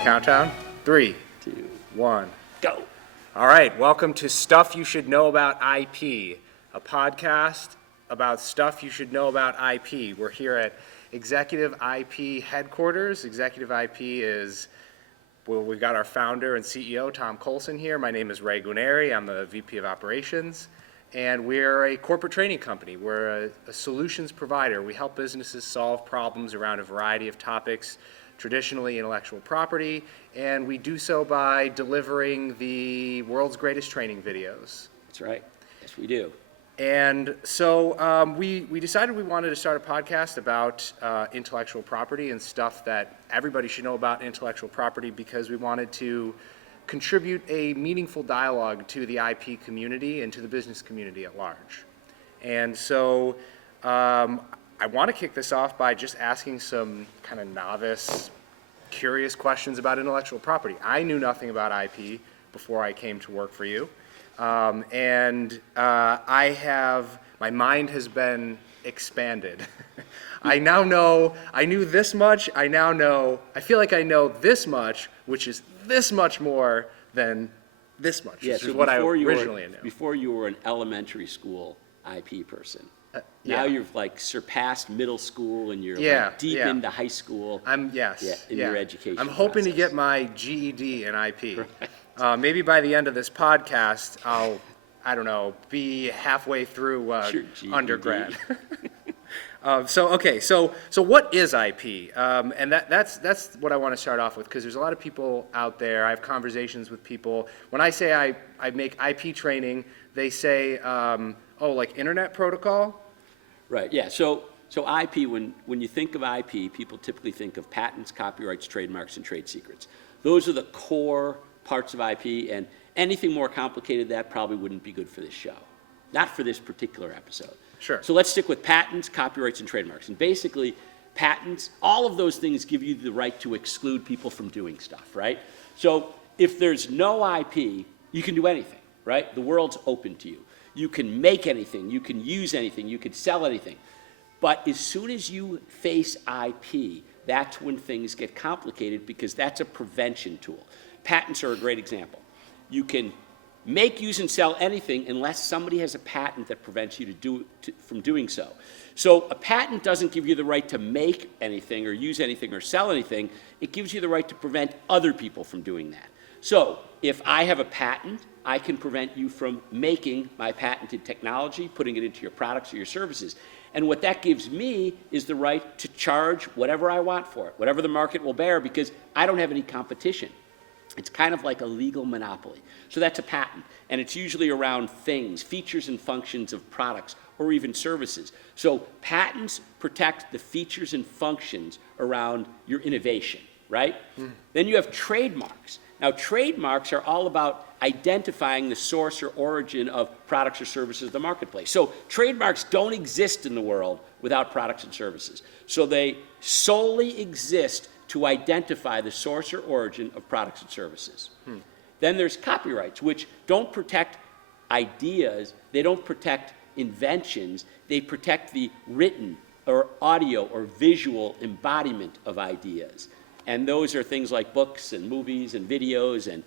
countdown? 3, 2, 1. go. All right, welcome to Stuff You Should Know About IP, a podcast about stuff you should know about IP. We're here at Executive IP headquarters. Executive IP is, well, we've got our founder and CEO, Tom Colson, here. My name is Ray Guarneri. I'm the VP of Operations. And we're a corporate training company. We're a solutions provider. We help businesses solve problems around a variety of topics, traditionally intellectual property, and we do so by delivering the world's greatest training videos. That's right. Yes, we do. And so we decided we wanted to start a podcast about intellectual property and stuff that everybody should know about intellectual property, because we wanted to contribute a meaningful dialogue to the IP community and to the business community at large. And so I want to kick this off by just asking some kind of novice, curious questions about intellectual property. I knew nothing about IP before I came to work for you. My mind has been expanded. I knew this much, I feel like I know this much, which is this much more than this much, which is what I originally knew. Before you were an elementary school IP person. Now you've surpassed middle school and you're deep into high school. Your education. I'm hoping to get my GED in IP. Right. Maybe by the end of this podcast, I'll be halfway through undergrad. So what is IP? And that's what I want to start off with, because there's a lot of people out there. I have conversations with people. When I say I make IP training, they say, like internet protocol? Right, yeah. So IP, when you think of IP, people typically think of patents, copyrights, trademarks, and trade secrets. Those are the core parts of IP, and anything more complicated than that probably wouldn't be good for this show. Not for this particular episode. Sure. So let's stick with patents, copyrights, and trademarks. And basically, patents, all of those things give you the right to exclude people from doing stuff, right? So if there's no IP, you can do anything, right? The world's open to you. You can make anything, you can use anything, you can sell anything. But as soon as you face IP, that's when things get complicated, because that's a prevention tool. Patents are a great example. You can make, use, and sell anything unless somebody has a patent that prevents you from doing so. So a patent doesn't give you the right to make anything or use anything or sell anything. It gives you the right to prevent other people from doing that. So if I have a patent, I can prevent you from making my patented technology, putting it into your products or your services. And what that gives me is the right to charge whatever I want for it, whatever the market will bear, because I don't have any competition. It's kind of like a legal monopoly. So that's a patent, and it's usually around things, features and functions of products, or even services. So patents protect the features and functions around your innovation, right? Then you have trademarks. Now, trademarks are all about identifying the source or origin of products or services in the marketplace. So trademarks don't exist in the world without products and services. So they solely exist to identify the source or origin of products and services. Then there's copyrights, which don't protect ideas, they don't protect inventions, they protect the written or audio or visual embodiment of ideas. And those are things like books and movies and videos and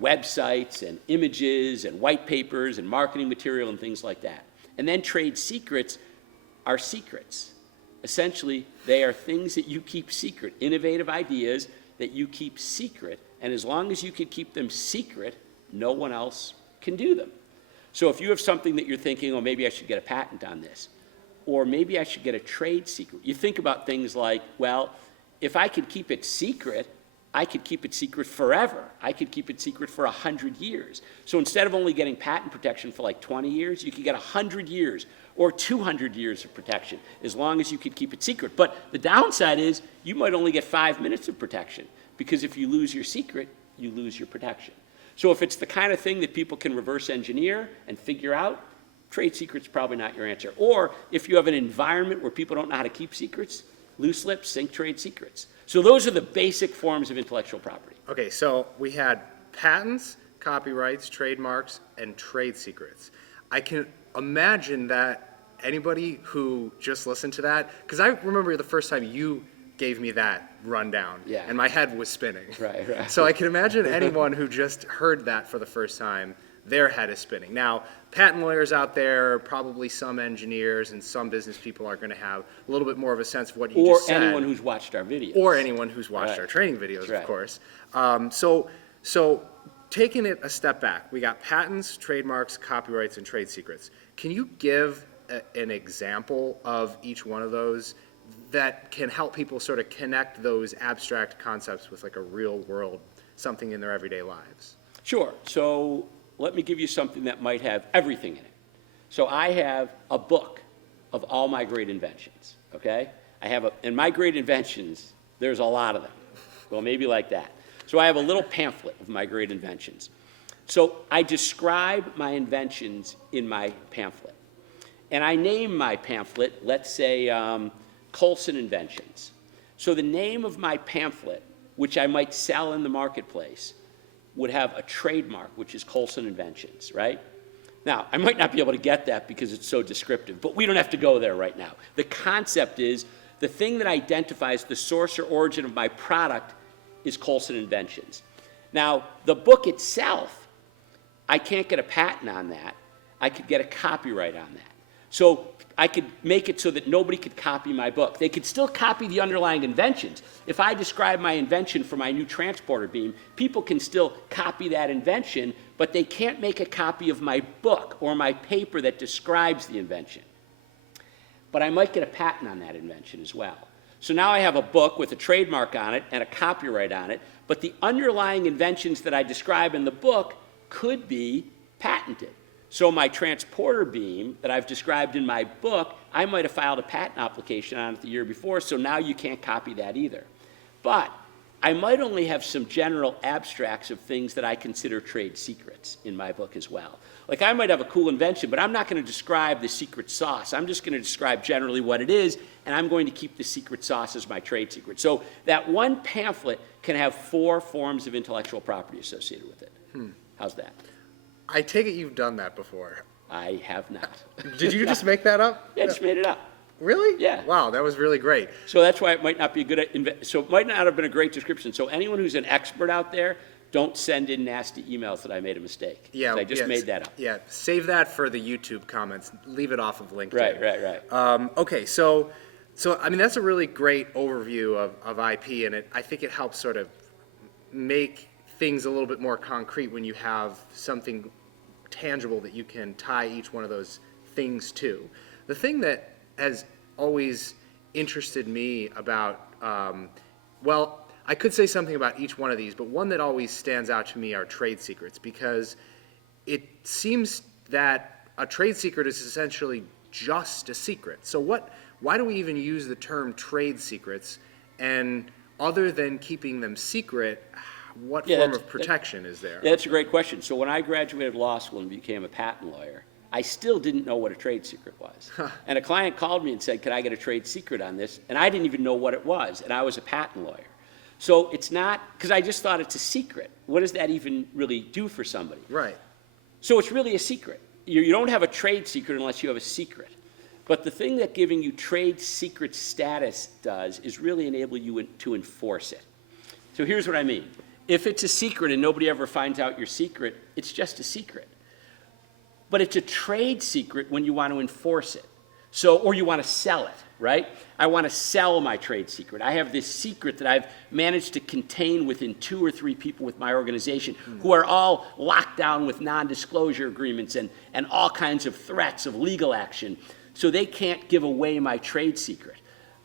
websites and images and white papers and marketing material and things like that. And then trade secrets are secrets. Essentially, they are things that you keep secret, innovative ideas that you keep secret, and as long as you can keep them secret, no one else can do them. So if you have something that you're thinking, oh, maybe I should get a patent on this, or maybe I should get a trade secret, you think about things like, well, if I could keep it secret, I could keep it secret forever. I could keep it secret for 100 years. So instead of only getting patent protection for 20 years, you could get 100 years or 200 years of protection, as long as you could keep it secret. But the downside is you might only get 5 minutes of protection, because if you lose your secret, you lose your protection. So if it's the kind of thing that people can reverse engineer and figure out, trade secret's probably not your answer. Or if you have an environment where people don't know how to keep secrets, loose lips, sink trade secrets. So those are the basic forms of intellectual property. Okay, so we had patents, copyrights, trademarks, and trade secrets. I can imagine that anybody who just listened to that, because I remember the first time you gave me that rundown. Yeah. And my head was spinning. Right. So I can imagine anyone who just heard that for the first time, their head is spinning. Now, patent lawyers out there, probably some engineers and some business people are going to have a little bit more of a sense of what you Or just said. anyone who's watched our videos. Or anyone who's watched Right. our training videos, That's right. of course. So taking it a step back, we got patents, trademarks, copyrights, and trade secrets. Can you give an example of each one of those that can help people sort of connect those abstract concepts with like a real world, something in their everyday lives? Sure. So let me give you something that might have everything in it. So I have a book of all my great inventions, okay? And my great inventions, there's a lot of them. Well, maybe like that. So I have a little pamphlet of my great inventions. So I describe my inventions in my pamphlet. And I name my pamphlet, let's say, Colson Inventions. So the name of my pamphlet, which I might sell in the marketplace, would have a trademark, which is Colson Inventions, right? Now, I might not be able to get that because it's so descriptive, but we don't have to go there right now. The concept is the thing that identifies the source or origin of my product is Colson Inventions. Now, the book itself, I can't get a patent on that. I could get a copyright on that. So I could make it so that nobody could copy my book. They could still copy the underlying inventions. If I describe my invention for my new transporter beam, people can still copy that invention, but they can't make a copy of my book or my paper that describes the invention. But I might get a patent on that invention as well. So now I have a book with a trademark on it and a copyright on it, but the underlying inventions that I describe in the book could be patented. So my transporter beam that I've described in my book, I might have filed a patent application on it the year before, so now you can't copy that either. But I might only have some general abstracts of things that I consider trade secrets in my book as well. Like I might have a cool invention, but I'm not going to describe the secret sauce. I'm just going to describe generally what it is, and I'm going to keep the secret sauce as my trade secret. So that one pamphlet can have 4 forms of intellectual property associated with it. How's that? I take it you've done that before. I have not. Did you just make that up? Yeah, I just made it up. Really? Yeah. Wow, that was really great. So that's why it might not be a good, so it might not have been a great description. So anyone who's an expert out there, don't send in nasty emails that I made a mistake. Yeah, 'Cause I just yes. made that up. Yeah, save that for the YouTube comments. Leave it off of LinkedIn. Right. Okay, so I mean that's a really great overview of IP, and I think it helps sort of make things a little bit more concrete when you have something tangible that you can tie each one of those things to. The thing that has always interested me about, well, I could say something about each one of these, but one that always stands out to me are trade secrets, because it seems that a trade secret is essentially just a secret. So why do we even use the term trade secrets? And other than keeping them secret, what form of protection is there? Yeah, that's a great question. So when I graduated law school and became a patent lawyer, I still didn't know what a trade secret was. And a client called me and said, could I get a trade secret on this? And I didn't even know what it was, and I was a patent lawyer. So it's not, because I just thought it's a secret. What does that even really do for somebody? Right. So it's really a secret. You don't have a trade secret unless you have a secret. But the thing that giving you trade secret status does is really enable you to enforce it. So here's what I mean. If it's a secret and nobody ever finds out your secret, it's just a secret. But it's a trade secret when you want to enforce it. So, or you want to sell it, right? I want to sell my trade secret. I have this secret that I've managed to contain within 2 or 3 people with my organization who are all locked down with non-disclosure agreements and all kinds of threats of legal action. So they can't give away my trade secret.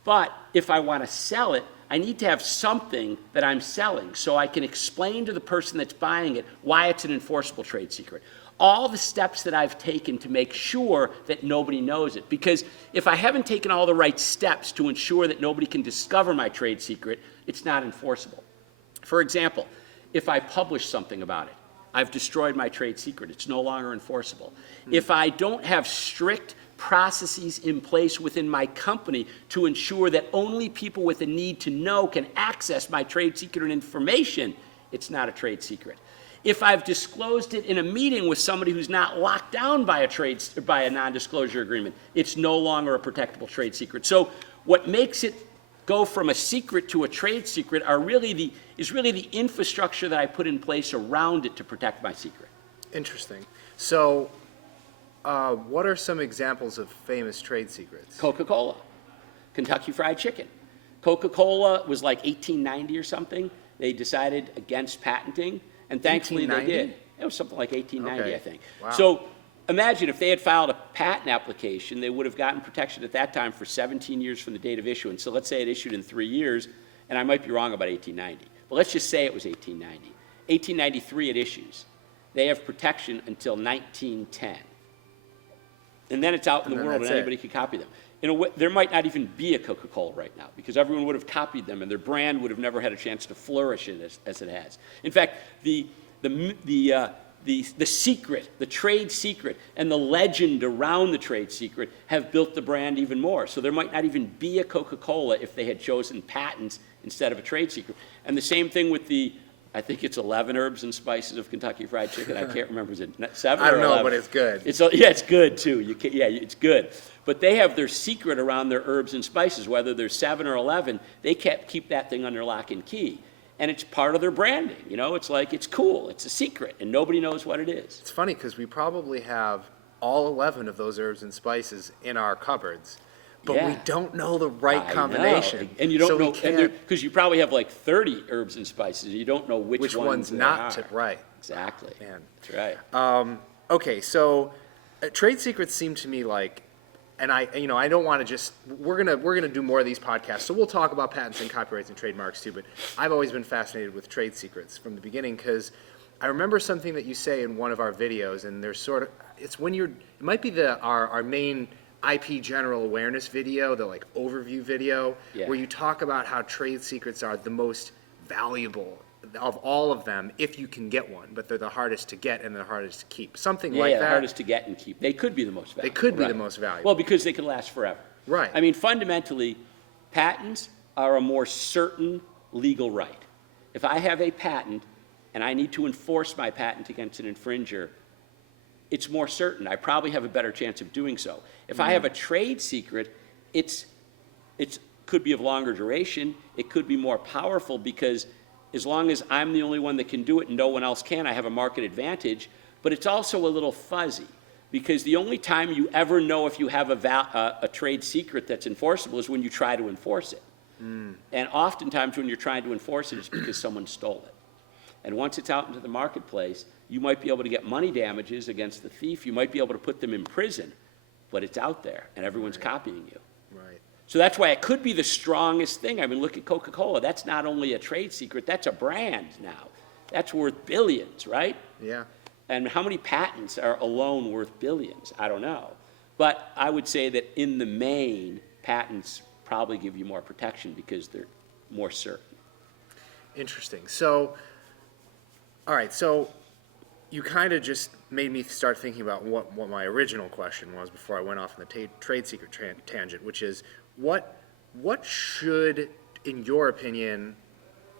But if I want to sell it, I need to have something that I'm selling so I can explain to the person that's buying it why it's an enforceable trade secret. All the steps that I've taken to make sure that nobody knows it. Because if I haven't taken all the right steps to ensure that nobody can discover my trade secret, it's not enforceable. For example, if I publish something about it, I've destroyed my trade secret. It's no longer enforceable. If I don't have strict processes in place within my company to ensure that only people with a need to know can access my trade secret and information, it's not a trade secret. If I've disclosed it in a meeting with somebody who's not locked down by a non-disclosure agreement, it's no longer a protectable trade secret. So what makes it go from a secret to a trade secret is really the infrastructure that I put in place around it to protect my secret. Interesting. So, what are some examples of famous trade secrets? Coca-Cola, Kentucky Fried Chicken. Coca-Cola was like 1890 or something. They decided against patenting, and thankfully they 1890? did. It was something like 1890, Okay. I think. Wow. So imagine if they had filed a patent application, they would have gotten protection at that time for 17 years from the date of issuance. So let's say it issued in 3 years, and I might be wrong about 1890. But let's just say it was 1890. 1893 it issues. They have protection until 1910. And then it's out in And the then world, and that's it. anybody can copy them. In a way, there might not even be a Coca-Cola right now, because everyone would have copied them, and their brand would have never had a chance to flourish as it has. In fact, the secret, the trade secret, and the legend around the trade secret have built the brand even more. So there might not even be a Coca-Cola if they had chosen patents instead of a trade secret. And the same thing with I think it's 11 herbs and spices of Kentucky Fried Chicken. I can't remember, is it 7 or 11? I don't know, but it's good. It's good too. It's good. But they have their secret around their herbs and spices, whether there's 7 or 11, they keep that thing under lock and key. And it's part of their branding, it's like, it's cool, it's a secret, and nobody knows what it is. It's funny because we probably have all 11 of those herbs and spices in our cupboards, but we Yeah. don't know the right I know. combination. And you don't So we know, can't- because you probably have like 30 herbs and spices, and you don't know which one's there not are. right. Exactly. Man. That's right. Okay, so trade secrets seem to me like, and I don't want to just, we're gonna do more of these podcasts, so we'll talk about patents and copyrights and trademarks too, but I've always been fascinated with trade secrets from the beginning, because I remember something that you say in one of our videos, and there's sort of, it's when it might be our main IP general awareness video, the like overview video, Yeah. where you talk about how trade secrets are the most valuable of all of them if you can get one, but they're the hardest to get and the hardest to keep. Something like The that. hardest to get and keep. They could be the most valuable. could be the right. most valuable. Well, because they can last forever. Right. I mean, fundamentally, patents are a more certain legal right. If I have a patent and I need to enforce my patent against an infringer, it's more certain. I probably have a better chance of doing so. If I have a trade secret, it's could be of longer duration. It could be more powerful because as long as I'm the only one that can do it and no one else can, I have a market advantage. But it's also a little fuzzy because the only time you ever know if you have a trade secret that's enforceable is when you try to enforce it. And oftentimes when you're trying to enforce it, it's because someone stole it. And once it's out into the marketplace, you might be able to get money damages against the thief. You might be able to put them in prison, but it's out there and everyone's copying you. Right. So that's why it could be the strongest thing. I mean, look at Coca-Cola. That's not only a trade secret, that's a brand now. That's worth billions, right? Yeah. And how many patents are alone worth billions? I don't know. But I would say that in the main, patents probably give you more protection because they're more certain. Interesting. So, all right, so you kind of just made me start thinking about what my original question was before I went off on the trade secret tangent, which is what should, in your opinion,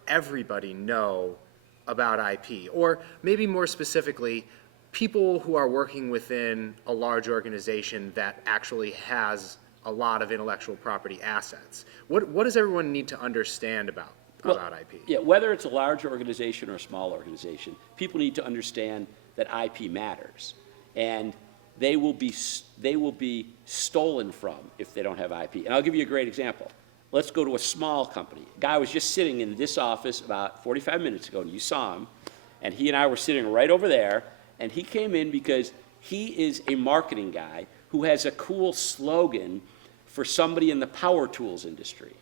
everybody know about IP? Or maybe more specifically, people who are working within a large organization that actually has a lot of intellectual property assets. What does everyone need to understand about IP? Yeah, whether it's a large organization or a small organization, people need to understand that IP matters. And they will be stolen from if they don't have IP. And I'll give you a great example. Let's go to a small company. A guy was just sitting in this office about 45 minutes ago, and you saw him, and he and I were sitting right over there, and he came in because he is a marketing guy who has a cool slogan for somebody in the power tools industry.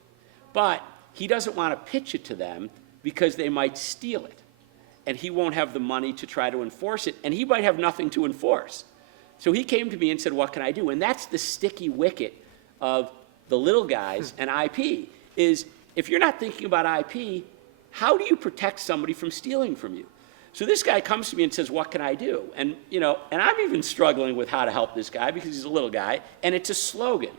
But he doesn't want to pitch it to them because they might steal it. And he won't have the money to try to enforce it, and he might have nothing to enforce. So he came to me and said, what can I do? And that's the sticky wicket of the little guys and IP, is if you're not thinking about IP, how do you protect somebody from stealing from you? So this guy comes to me and says, what can I do? And, and I'm even struggling with how to help this guy because he's a little guy, and it's a slogan.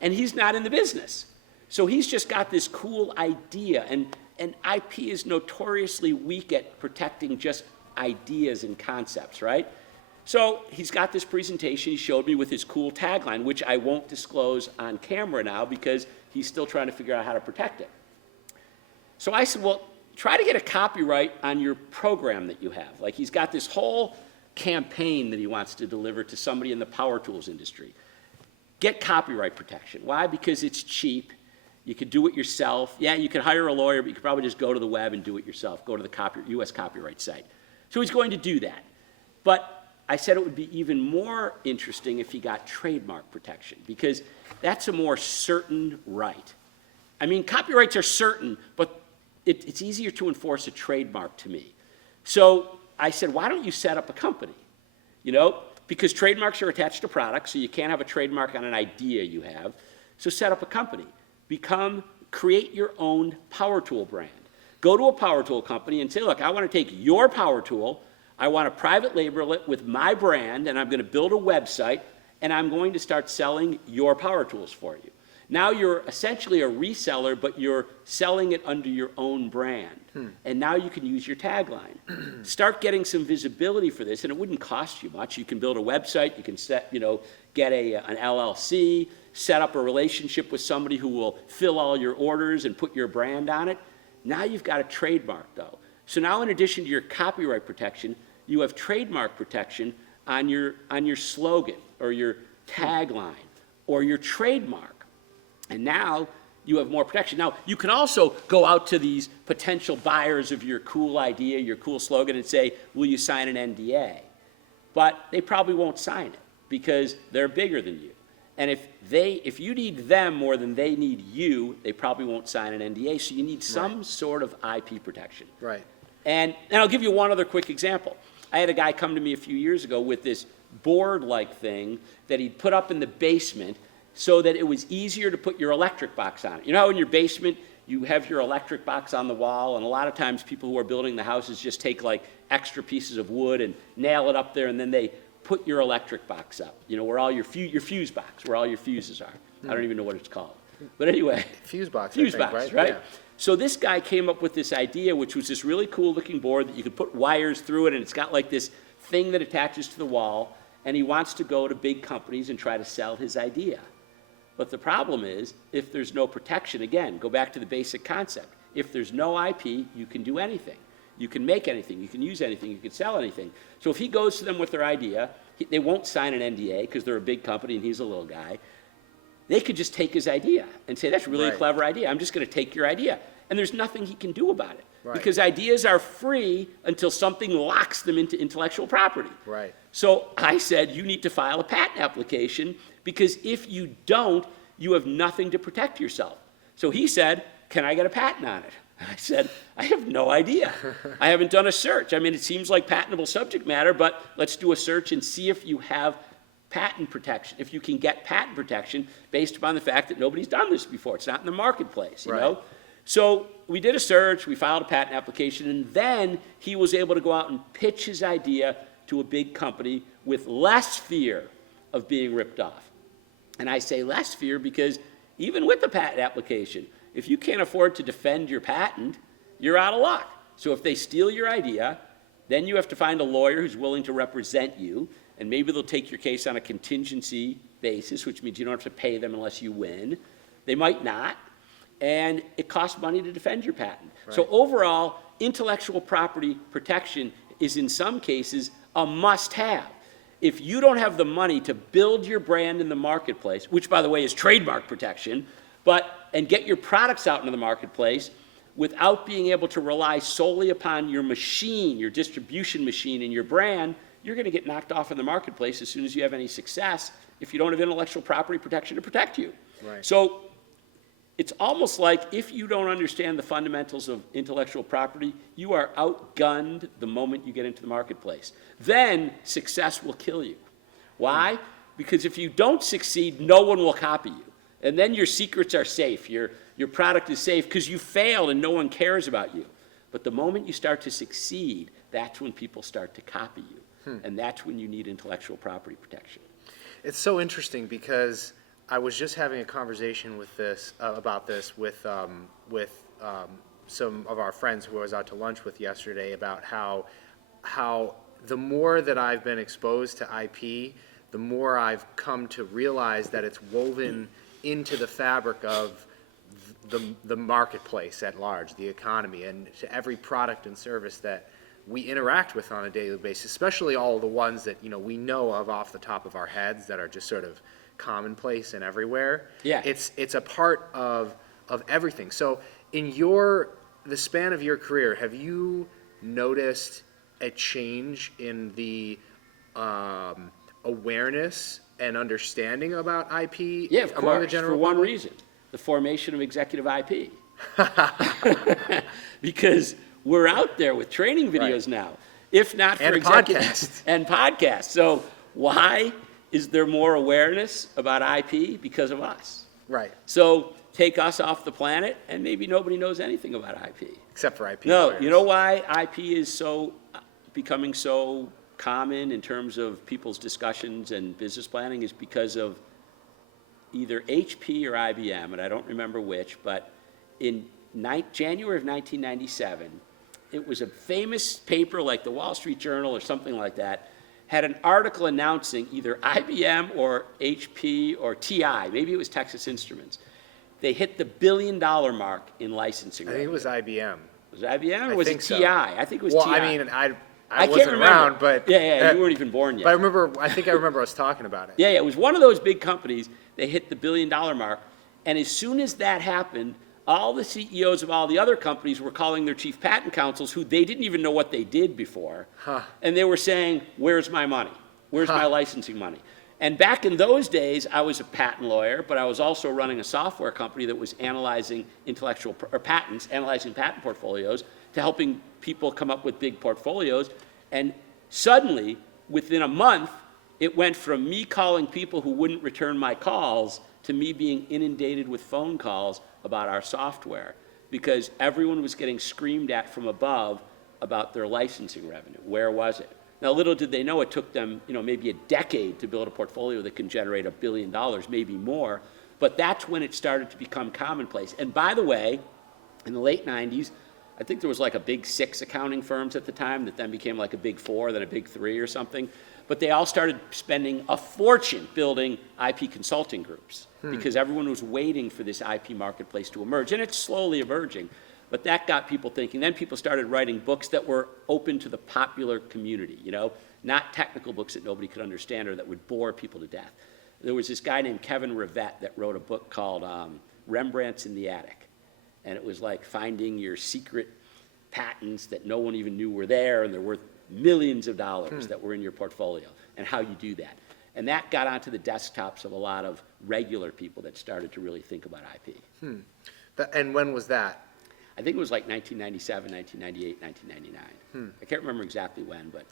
And he's not in the business. So he's just got this cool idea, and IP is notoriously weak at protecting just ideas and concepts, right? So he's got this presentation he showed me with his cool tagline, which I won't disclose on camera now because he's still trying to figure out how to protect it. So I said, well, try to get a copyright on your program that you have. Like he's got this whole campaign that he wants to deliver to somebody in the power tools industry. Get copyright protection. Why? Because it's cheap. You could do it yourself. Yeah, you could hire a lawyer, but you could probably just go to the web and do it yourself. Go to the U.S. copyright site. So he's going to do that. But I said it would be even more interesting if he got trademark protection, because that's a more certain right. I mean, copyrights are certain, but it's easier to enforce a trademark to me. So I said, why don't you set up a company? You know, because trademarks are attached to products, so you can't have a trademark on an idea you have. So set up a company. Create your own power tool brand. Go to a power tool company and say, look, I want to take your power tool, I want to private label it with my brand, and I'm going to build a website, and I'm going to start selling your power tools for you. Now you're essentially a reseller, but you're selling it under your own brand. And now you can use your tagline. Start getting some visibility for this, and it wouldn't cost you much. You can build a website, you can get an LLC, set up a relationship with somebody who will fill all your orders and put your brand on it. Now you've got a trademark, though. So now in addition to your copyright protection, you have trademark protection on your slogan or your tagline or your trademark. And now you have more protection. Now, you can also go out to these potential buyers of your cool idea, your cool slogan, and say, will you sign an NDA? But they probably won't sign it because they're bigger than you. And if you need them more than they need you, they probably won't sign an NDA. So you need some sort of IP protection. Right. And I'll give you one other quick example. I had a guy come to me a few years ago with this board-like thing that he'd put up in the basement so that it was easier to put your electric box on it. You know how in your basement you have your electric box on the wall, and a lot of times people who are building the houses just take like extra pieces of wood and nail it up there, and then they put your electric box up, you know, where all your fuse box, where all your fuses are. I don't even know what it's called. But anyway. Fuse box, Fuse I think, box, right? right? Yeah. So this guy came up with this idea, which was this really cool looking board that you could put wires through it, and it's got like this thing that attaches to the wall, and he wants to go to big companies and try to sell his idea. But the problem is, if there's no protection, again, go back to the basic concept. If there's no IP, you can do anything. You can make anything, you can use anything, you can sell anything. So if he goes to them with their idea, they won't sign an NDA because they're a big company and he's a little guy. They could just take his idea and say, that's really a clever idea. I'm just going to take your idea. And there's nothing he can do about it. Right. Because ideas are free until something locks them into intellectual property. Right. So I said, you need to file a patent application because if you don't, you have nothing to protect yourself. So he said, can I get a patent on it? I said, I have no idea. I haven't done a search. I mean, it seems like patentable subject matter, but let's do a search and see if you have patent protection, if you can get patent protection based upon the fact that nobody's done this before. It's not in the marketplace, you know? So we did a search, we filed a patent application, and then he was able to go out and pitch his idea to a big company with less fear of being ripped off. And I say less fear because even with the patent application, if you can't afford to defend your patent, you're out of luck. So if they steal your idea, then you have to find a lawyer who's willing to represent you, and maybe they'll take your case on a contingency basis, which means you don't have to pay them unless you win. They might not, and it costs money to defend your patent. Right. So overall, intellectual property protection is in some cases a must-have. If you don't have the money to build your brand in the marketplace, which by the way is trademark protection, and get your products out into the marketplace without being able to rely solely upon your machine, your distribution machine and your brand, you're going to get knocked off in the marketplace as soon as you have any success if you don't have intellectual property protection to protect you. Right. So it's almost like if you don't understand the fundamentals of intellectual property, you are outgunned the moment you get into the marketplace. Then success will kill you. Why? Because if you don't succeed, no one will copy you. And then your secrets are safe. Your product is safe because you failed and no one cares about you. But the moment you start to succeed, that's when people start to copy you. And that's when you need intellectual property protection. It's so interesting because I was just having a conversation with about this with some of our friends who I was out to lunch with yesterday about how the more that I've been exposed to IP, the more I've come to realize that it's woven into the fabric of the marketplace at large, the economy, and to every product and service that we interact with on a daily basis, especially all the ones that, we know of off the top of our heads that are just sort of commonplace and everywhere. Yeah. It's a part of everything. So in the span of your career, have you noticed a change in the awareness and understanding about IP Yeah, of among the course, general for one public? reason, the formation of executive IP. Because we're out there with training videos Right. now, if not for And executive podcasts. and podcasts. So why is there more awareness about IP? Because of us. Right, So take us off the planet, and maybe nobody knows anything about IP. except for IP No, players. you know why IP is becoming so common in terms of people's discussions and business planning is because of either HP or IBM, and I don't remember which, but in January of 1997, it was a famous paper like the Wall Street Journal or something like that, had an article announcing either IBM or HP or TI, maybe it was Texas Instruments. They hit the $1 billion mark in licensing I think it revenue. was IBM. Was it IBM or I was it think so. TI? I think it was Well, TI. I mean, I can't wasn't remember. around, but. Yeah, you weren't even born yet. But I think I remember us talking about it. Yeah, it was one of those big companies. They hit the $1 billion mark. And as soon as that happened, all the CEOs of all the other companies were calling their chief patent counsels, who they didn't even know what they did before. And they were saying, where's my money? Where's my licensing money? And back in those days, I was a patent lawyer, but I was also running a software company that was analyzing patents, analyzing patent portfolios to helping people come up with big portfolios. And suddenly, within a month, it went from me calling people who wouldn't return my calls to me being inundated with phone calls about our software, because everyone was getting screamed at from above about their licensing revenue. Where was it? Now, little did they know it took them, maybe a decade to build a portfolio that can generate $1 billion, maybe more. But that's when it started to become commonplace. And by the way, in the late 90s, I think there was like a big 6 accounting firms at the time that then became like a big 4, then a big 3 or something. But they all started spending a fortune building IP consulting groups because everyone was waiting for this IP marketplace to emerge. And it's slowly emerging. But that got people thinking. Then people started writing books that were open to the popular community, not technical books that nobody could understand or that would bore people to death. There was this guy named Kevin Rivette that wrote a book called Rembrandt's in the Attic. And it was like finding your secret patents that no one even knew were there, and they're worth millions of dollars that were in your portfolio, and how you do that. And that got onto the desktops of a lot of regular people that started to really think about IP. And when was that? I think it was like 1997, 1998, 1999. I can't remember exactly when, but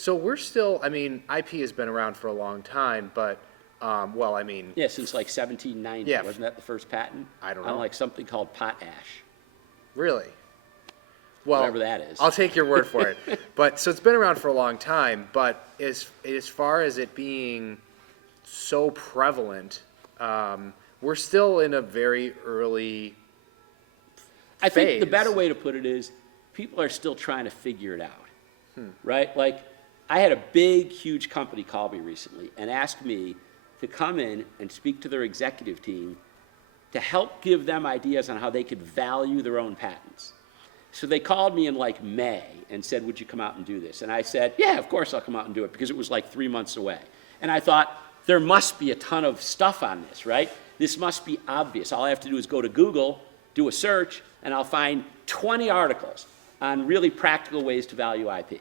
So we're still, IP has been around for a long time, but, yeah, since like 1790. Yeah. Wasn't that the first patent? I don't know. On like something called potash, really? Well, whatever that is. I'll take your word for it. But, so it's been around for a long time, but as far as it being so prevalent, we're still in a very early I think the phase. better way to put it is people are still trying to figure it out, right? Like, I had a big, huge company call me recently and ask me to come in and speak to their executive team to help give them ideas on how they could value their own patents. So they called me in like May and said, would you come out and do this? And I said, yeah, of course I'll come out and do it, because it was like 3 months away. And I thought, there must be a ton of stuff on this, right? This must be obvious. All I have to do is go to Google, do a search, and I'll find 20 articles on really practical ways to value IP.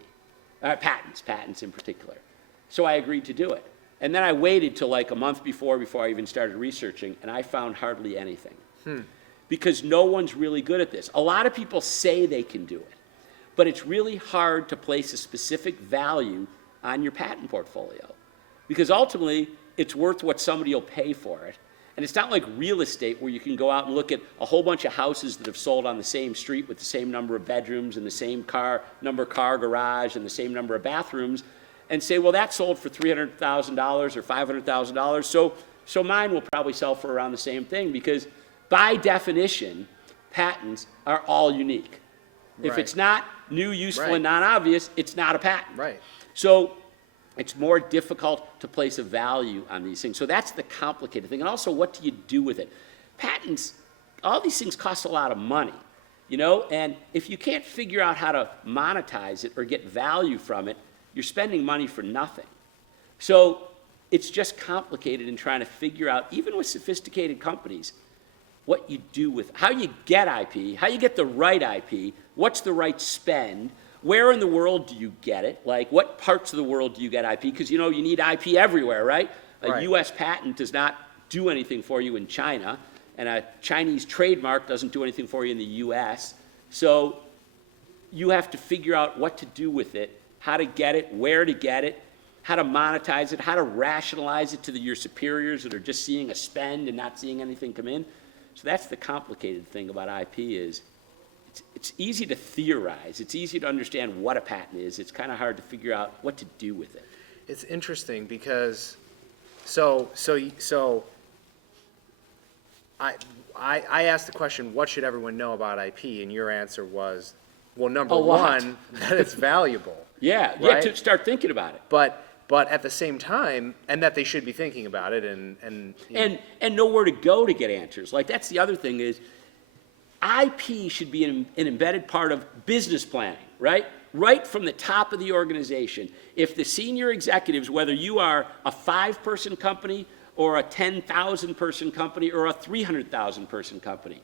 Patents in particular. So I agreed to do it. And then I waited till like a month before I even started researching, and I found hardly anything. Because no one's really good at this. A lot of people say they can do it, but it's really hard to place a specific value on your patent portfolio. Because ultimately, it's worth what somebody will pay for it. And it's not like real estate where you can go out and look at a whole bunch of houses that have sold on the same street with the same number of bedrooms and the same car garage and the same number of bathrooms and say, well, that sold for $300,000 or $500,000, so mine will probably sell for around the same thing, because by definition, patents are all unique. If Right. it's not new, useful, Right. and non-obvious, it's not a patent. Right. So it's more difficult to place a value on these things. So that's the complicated thing. And also, what do you do with it? Patents, all these things cost a lot of money, you know? And if you can't figure out how to monetize it or get value from it, you're spending money for nothing. So it's just complicated in trying to figure out, even with sophisticated companies, what you do with, how you get IP, how you get the right IP, what's the right spend, where in the world do you get it? Like, what parts of the world do you get IP? Because, you know, you need IP everywhere, right? A Right. U.S. patent does not do anything for you in China, and a Chinese trademark doesn't do anything for you in the U.S. So you have to figure out what to do with it, how to get it, where to get it, how to monetize it, how to rationalize it to your superiors that are just seeing a spend and not seeing anything come in. So that's the complicated thing about IP is it's easy to theorize. It's easy to understand what a patent is. It's kind of hard to figure out what to do with it. It's interesting because, I asked the question, what should everyone know about IP? And your answer was, well, number A lot. one, that it's valuable. Yeah, Right? to start thinking about it. But at the same time, and that they should be thinking about it and And know where to go to get answers. Like, that's the other thing is IP should be an embedded part of business planning, right? Right from the top of the organization. If the senior executives, whether you are a 5-person company or a 10,000-person company or a 300,000-person company,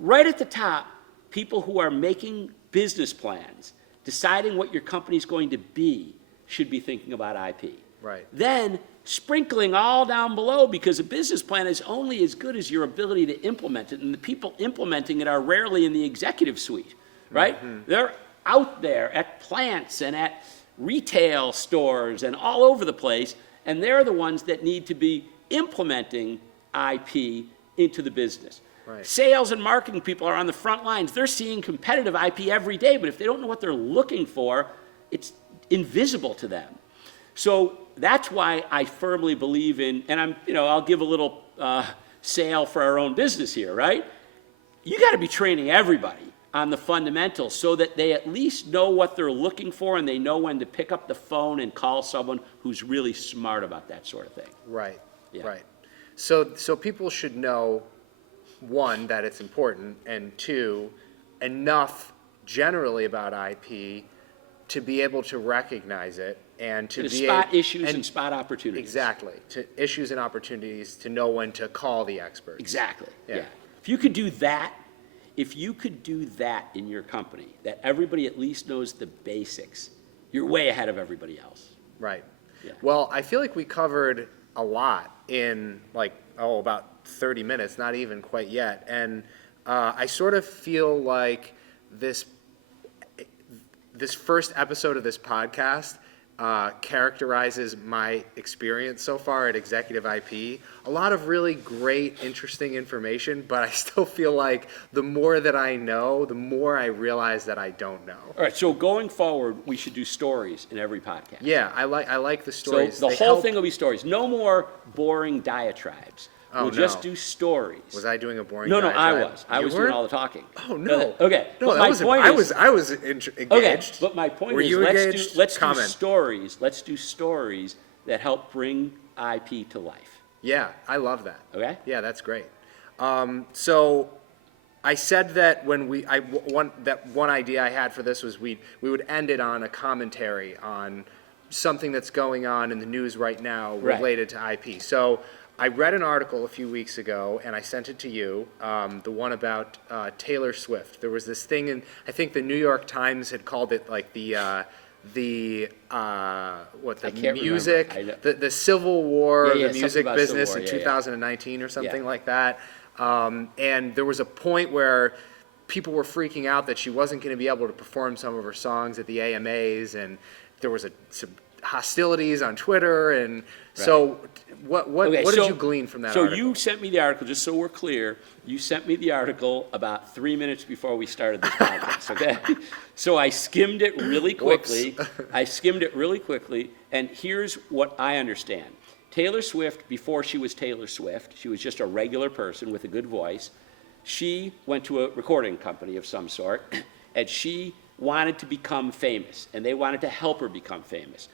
right at the top, people who are making business plans, deciding what your company's going to be, should be thinking about IP. Right. Then sprinkling all down below, because a business plan is only as good as your ability to implement it, and the people implementing it are rarely in the executive suite, right? They're out there at plants and at retail stores and all over the place, and they're the ones that need to be implementing IP into the business. Right. Sales and marketing people are on the front lines. They're seeing competitive IP every day, but if they don't know what they're looking for, it's invisible to them. So that's why I firmly believe in, and I'll give a little sale for our own business here, right? You got to be training everybody on the fundamentals so that they at least know what they're looking for and they know when to pick up the phone and call someone who's really smart about that sort of thing. right, Yeah. right. So people should know, one, that it's important, and two, enough generally about IP to be able to recognize it and to To be spot able, issues and spot opportunities. exactly, to issues and opportunities, to know when to call the experts. Exactly. Yeah. Yeah. If you could do that in your company, that everybody at least knows the basics, you're way ahead of everybody else. Right. Yeah. Well, I feel like we covered a lot in about 30 minutes, not even quite yet. And I sort of feel like this first episode of this podcast characterizes my experience so far at Executive IP. A lot of really great, interesting information, but I still feel like the more that I know, the more I realize that I don't know. All right, so going forward, we should do stories in every podcast. Yeah, I like the stories. So the They whole help- thing will be stories. No more boring diatribes. Oh, We'll just no. do stories. Was I doing a boring No, I diatribe? was. I You was weren't? doing all the talking. Oh, no. Okay. No, but that my wasn't, point is, I was engaged. okay, but my point Were is, you engaged? let's do Comment. stories. Let's do stories that help bring IP to life. Yeah, I love that. Okay? Yeah, that's great. So I said that one idea I had for this was we would end it on a commentary on something that's going on in the news right now Right. related to IP. So I read an article a few weeks ago, and I sent it to you, the one about Taylor Swift. There was this thing, and I think the New York Times had called it like the I can't music, remember. the Civil War Yeah, of yeah, the something music about Civil business War, in yeah, yeah. 2019 or something Yeah. like that. And there was a point where people were freaking out that she wasn't going to be able to perform some of her songs at the AMAs, and there was some hostilities on Twitter, and so what Okay, did so- you glean from that So article? you sent me the article, just so we're clear, you sent me the article about 3 minutes before we started this podcast, okay? So I skimmed it really quickly. And here's what I understand. Taylor Swift, before she was Taylor Swift, she was just a regular person with a good voice. She went to a recording company of some sort, and she wanted to become famous, and they wanted to help her become famous.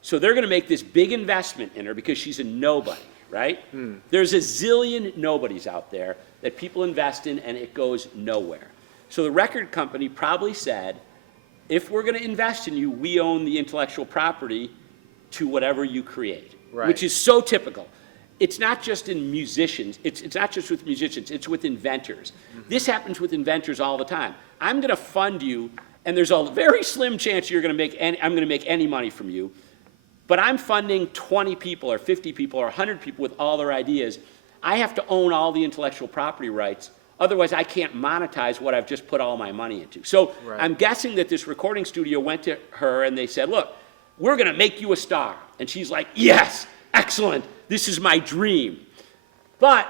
So they're going to make this big investment in her because she's a nobody, right? There's a zillion nobodies out there that people invest in, and it goes nowhere. So the record company probably said, if we're going to invest in you, we own the intellectual property to whatever you create, Right. which is so typical. It's not just in musicians. It's not just with musicians. It's with inventors. This happens with inventors all the time. I'm going to fund you, and there's a very slim chance I'm going to make any money from you, but I'm funding 20 people or 50 people or 100 people with all their ideas. I have to own all the intellectual property rights. Otherwise, I can't monetize what I've just put all my money into. So Right. I'm guessing that this recording studio went to her and they said, look, we're going to make you a star. And she's like, yes, excellent. This is my dream. But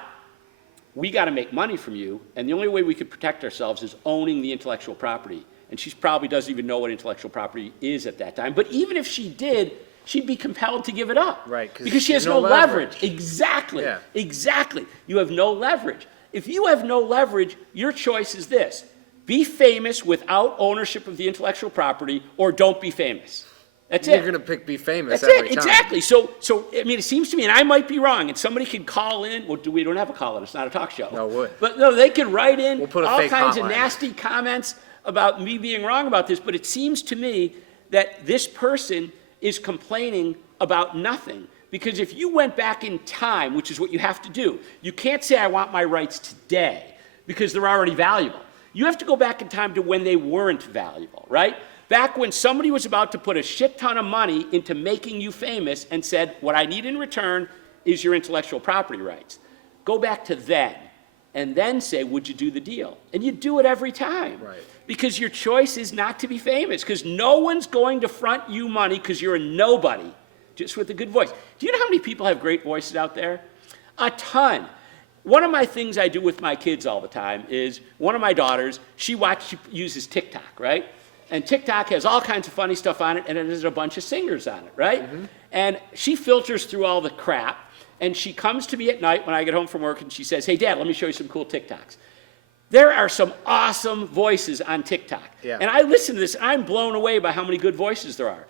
we got to make money from you, and the only way we could protect ourselves is owning the intellectual property. And she probably doesn't even know what intellectual property is at that time. But even if she did, she'd be compelled to give it up. Right, 'cause because she has there's no no leverage. leverage. Exactly. Yeah. Exactly. You have no leverage. If you have no leverage, your choice is this: be famous without ownership of the intellectual property, or don't be famous. That's You're it. going to pick be famous That's every it, time. exactly. So, I mean, it seems to me, and I might be wrong, and somebody could call in. Well, we don't have a call in. It's not a talk show. No, it would. But no, they could write in We'll put a all fake kinds of hotline. nasty comments about me being wrong about this. But it seems to me that this person is complaining about nothing. Because if you went back in time, which is what you have to do, you can't say, I want my rights today, because they're already valuable. You have to go back in time to when they weren't valuable, right? Back when somebody was about to put a shit ton of money into making you famous and said, what I need in return is your intellectual property rights. Go back to then, and then say, would you do the deal? And you do it every time. Right. Because your choice is not to be famous, because no one's going to front you money because you're a nobody, just with a good voice. Do you know how many people have great voices out there? A ton. One of my things I do with my kids all the time is, one of my daughters, she uses TikTok, right? And TikTok has all kinds of funny stuff on it, and it has a bunch of singers on it, right? And she filters through all the crap, and she comes to me at night when I get home from work, and she says, hey, Dad, let me show you some cool TikToks. There are some awesome voices on TikTok. Yeah. And I listen to this, and I'm blown away by how many good voices there are.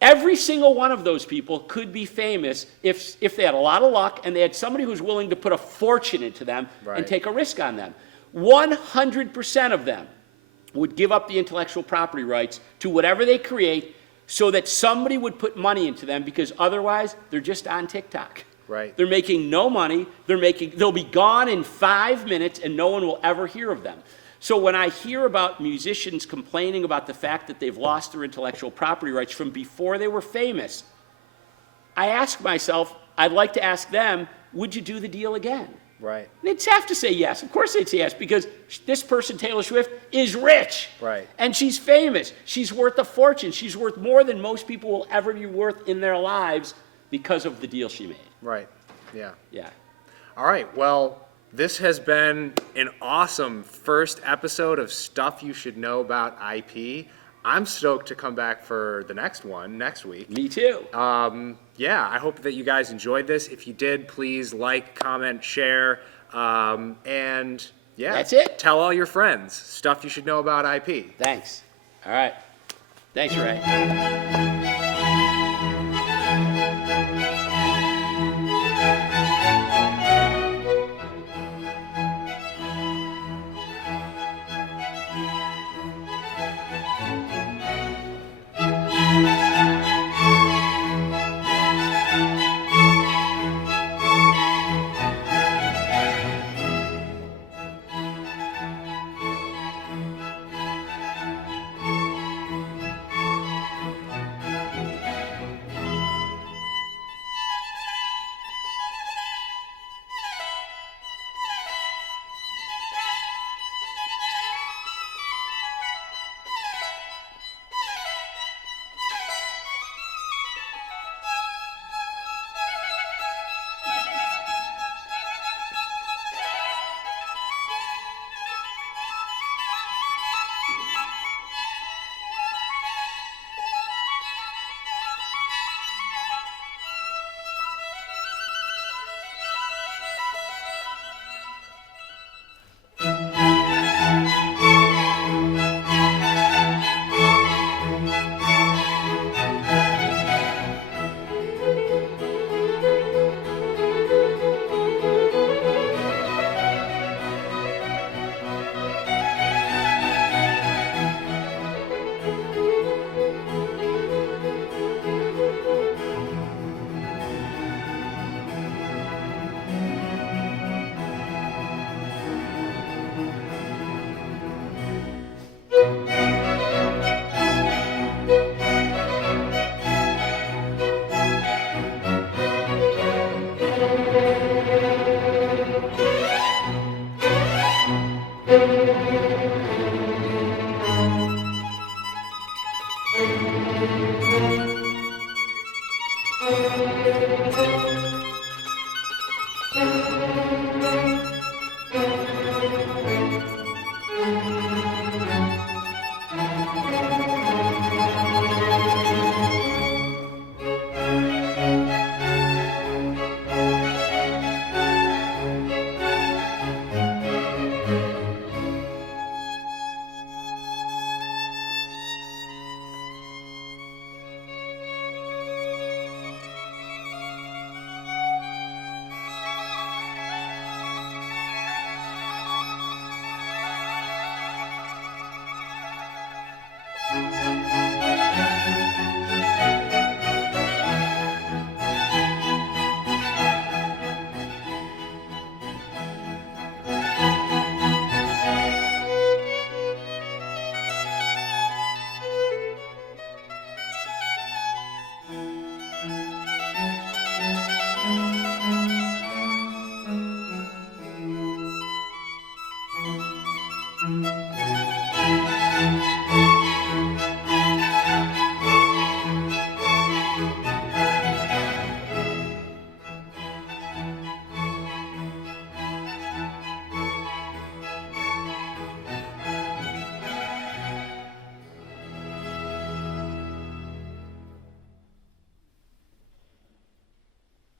Every single one of those people could be famous if they had a lot of luck and they had somebody who's willing to put a fortune into them Right. and take a risk on them. 100% of them would give up the intellectual property rights to whatever they create so that somebody would put money into them, because otherwise they're just on TikTok. Right. They're making no money. They'll be gone in 5 minutes and no one will ever hear of them. So when I hear about musicians complaining about the fact that they've lost their intellectual property rights from before they were famous, I ask myself, I'd like to ask them, would you do the deal again? Right. They'd have to say yes. Of course they'd say yes, because this person, Taylor Swift, is rich. Right. And she's famous. She's worth a fortune. She's worth more than most people will ever be worth in their lives because of the deal she made. Right. Yeah. Yeah. All right. Well, this has been an awesome first episode of Stuff You Should Know About IP. I'm stoked to come back for the next one next week. Me too. Yeah, I hope that you guys enjoyed this. If you did, please like, comment, share, and yeah. That's it. Tell all your friends. Stuff you should know about IP. Thanks. All right. Thanks, Ray.